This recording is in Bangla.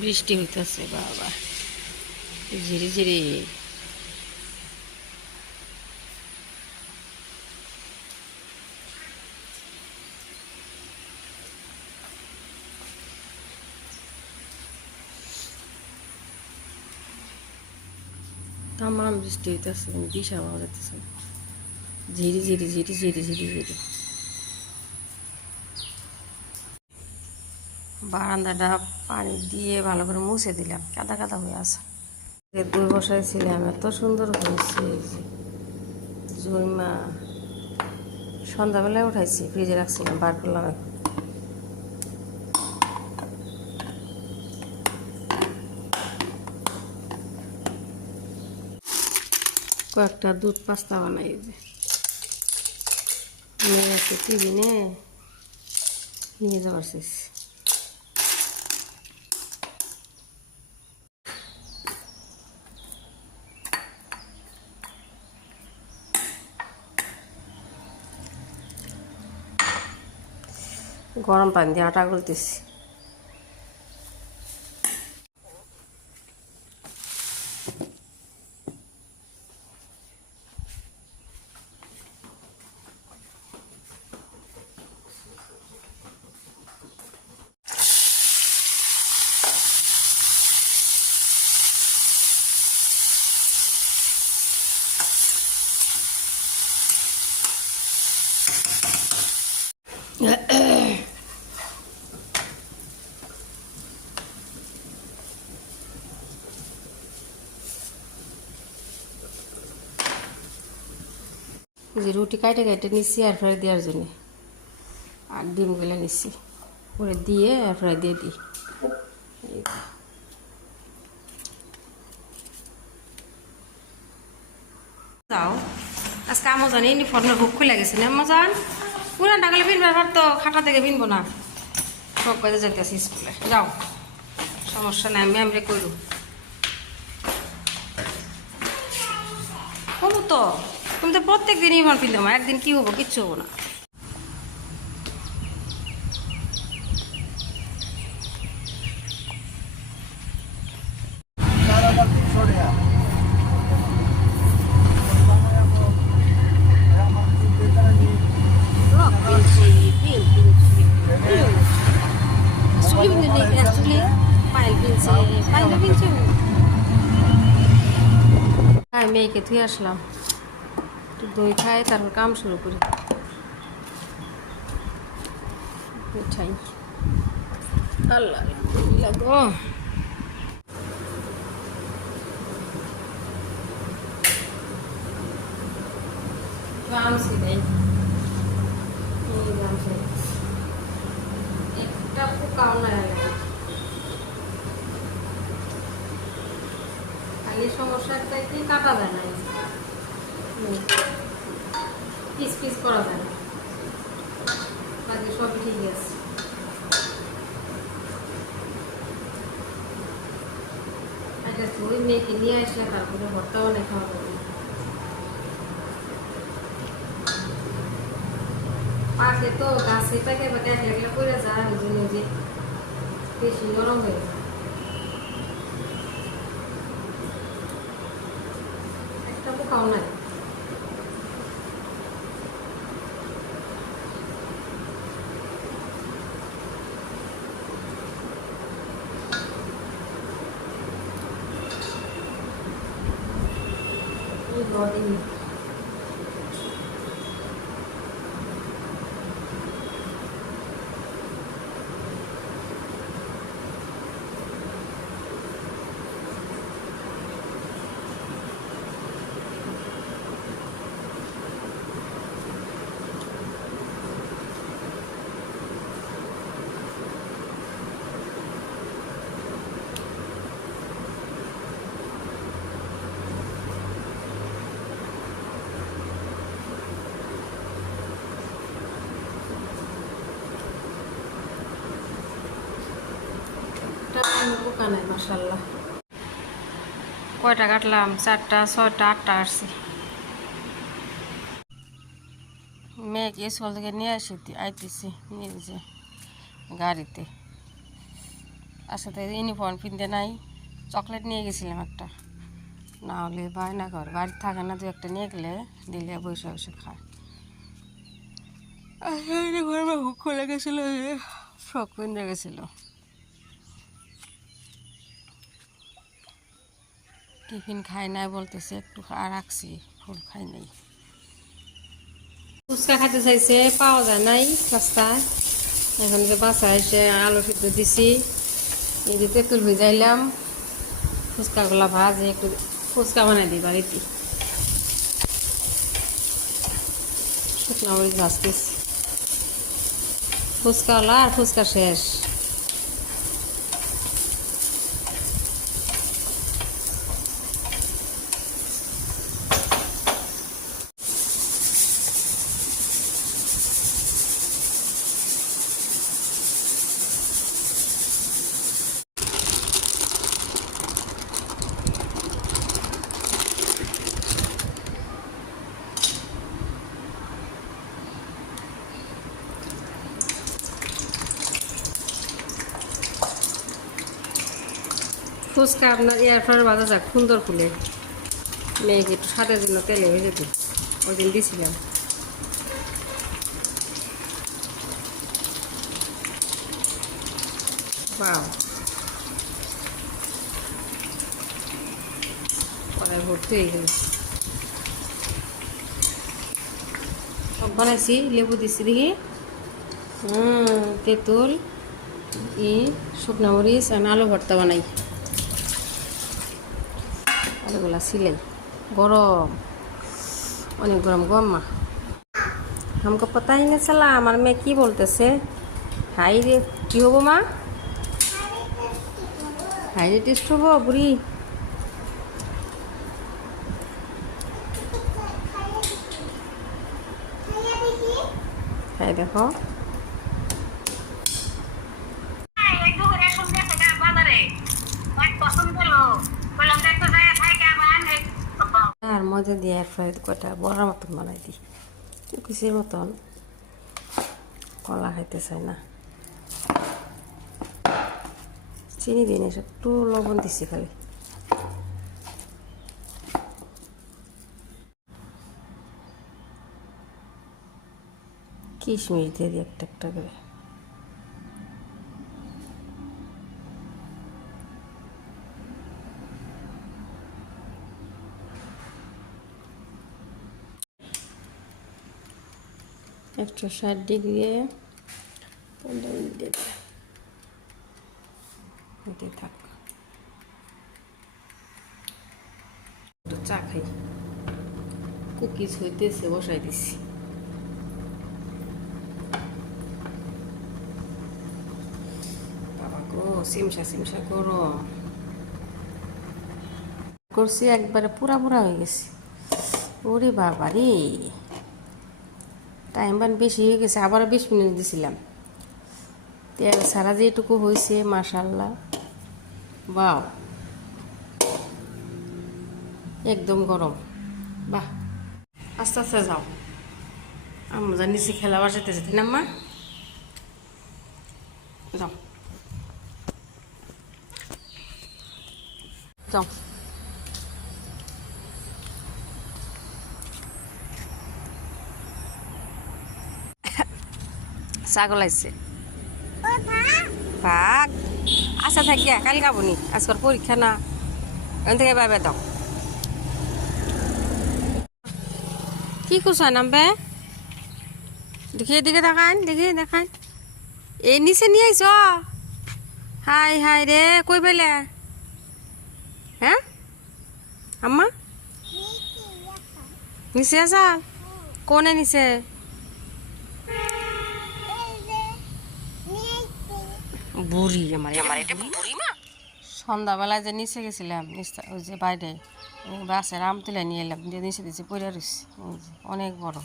বৃষ্টি হইতেছে বাবা, ঝিরি ঝিরি। তামাম বৃষ্টি হইতেছে, দিশা পাওয়া যাইতেছে। ঝিরি ঝিরি ঝিরি ঝিরি ঝিরি ঝিরি। বারান্দাটা পানি দিয়ে ভালো করে মুছে দিলাম, কাদা কাদা হয়ে আছে। দই বসাইছিলাম, এত সুন্দর হয়েছে। জৈমা সন্ধ্যাবেলায় উঠাইছি, ফ্রিজে রাখছিলাম, বার করলাম এখন। কয়েকটা দুধ পাস্তা বানাই, নিয়ে আসছি টিফিনে নিয়ে যাওয়ার শেষ। গরম পানি দিয়ে আটা গুলতেছি। যে রুটি কাটে কাটে নিচ্ছি এয়ার ফ্রাই দেওয়ার জন্য, আর ডিমগুলো নিচ্ছি, পরে দিয়ে এয়ার ফ্রাই দিয়ে দিই। যাও আজকে আমাজন ইউনিফর্মের বুক খুলে গেছে না আমাজন, পুরান টাকালে বিনবার পারতো, খাটা থেকে বিনবো না, সব কাজে যাইতেছি স্কুলে। যাও, সমস্যা নাই, আমি আমরা করু হবো তো। তুমি তো প্রত্যেক দিন ইউনিফর্ম পিনতে, একদিন কি হবো, কিচ্ছু হবো না। হ্যাঁ, মেয়েকে ধুয়ে আসলাম, একটু দই খাই, তারপর কাম শুরু করি। মিঠাই আল্লাহ লাগো। একটা পোকাও নাই, খালি সমস্যা একটা কি কাটা যায় না, পিস পিস করা যায় না, বাকি সব ঠিক আছে। ওই মেয়েকে নিয়ে আসলে তারপরে ভর্তাও অনেক খাওয়া যাবে। পাকে তো গাছে পাকে বা এক একলা করে যায়, ওই জন্য যে বেশি নরম হয়ে যায়, একটা পোকাও নাই। বডি পোকা নাই, মাশাআল্লাহ। কয়টা কাটলাম? 4টা, 6টা, 8টা আসছে। মেয়েকে স্কুল থেকে নিয়ে আসি, আইতেছি নিয়ে যে গাড়িতে। আসলে ইউনিফর্ম কিনতে নাই, চকলেট নিয়ে গেছিলাম একটা, না হলে বায়না কর, বাড়িতে থাকে না, দু একটা নিয়ে গেলে দিলে বসে বসে খায়। ইউনিফর্মে হুক খুলে গেছিলো, ফ্রক কিনে গেছিলো। টিফিন খাই নাই বলতেছে, একটু রাখছি, ফুল খাই নাই। ফুচকা খাইতে চাইছে, পাওয়া যায় নাই রাস্তায়। এখন যে বাসায় এসে আলু সিদ্ধ দিছি, এই যে তেঁতুল ভিজাইলাম, ফুচকাগুলা ভাজে একটু ফুচকা বানাই দিই বাড়িতে। শুকনো মরিচ ভাজতেছি, ফুচকাওয়ালা আর ফুচকা শেষ। ফুচকা আপনার এয়ার ফ্রায়ার ভাজা যাক সুন্দর ফুলে, মেয়েকে একটু স্বাদের জন্য তেলে ভেজে দিই, ওই দিন দিয়েছিলাম। বাও, কড়াই ভর্তি হয়ে গেছে। সব বানাইছি, লেবু দিচ্ছি দেখি, তেঁতুল, শুকনো মরিচ আর আলু ভর্তা বানাই। আলুগুলা সিলাই, গরম, অনেক গরম গো আম্মা। हमको पता ही नहीं चला আমার মেয়ে কি বলতেছে। হাই রে, কি হবো মা? হাই রে টেস্ট হবো বুড়ি। খাই দেখো, আর মজা দিয়ে এয়ার ফ্রাই কটা বড়ার মতন বানাই দিই, কুচির মতন। কলা খাইতে চায় না, চিনি দিই না, একটু লবণ দিছি খালি। কিশমিশ দিয়ে দিই একটা একটা করে। একশো 60 ডিগ্রি 15 মিনিট হতে থাক। একটু চা খাই, কুকিজ হইতেছে, বসাই দিছি। বাবা গো, সিমসা সিমসা গরম করছি, একবারে পুরা পুরা হয়ে গেছে। ওরে বাবা রে, টাইম বান বেশি হয়ে গেছে, আবার 20 মিনিট দিছিলাম। তেল সারা যেটুকু হয়েছে, মাশাল্লাহ, বাও, একদম গরম। বাহ, আস্তে আস্তে যাও, আমরা জানিছি খেলা বাসাতে যেতে না মা, যাও যাও। ছাগল আইছে, ভাগ আশা থাকিয়া কাল গাবনি, আজকের পরীক্ষা না, এখান থেকে বাইবে দাও। কি করছো নামবে, দেখি এদিকে দেখান, দেখি দেখান, এই নিচে নিয়ে আইস। হাই হাই রে, কই পেলে? হ্যাঁ আম্মা, নিচে আসা, কোনে নিচে? বুড়ি আমার, এটা বুড়ি মা। সন্ধ্যাবেলায় যে নিচে গেছিলাম, ওই যে বাইরে বাসের আম তুলে নিয়ে এলাম, দিয়ে নিচে দিয়েছি, পড়ে রয়েছি, অনেক বড়।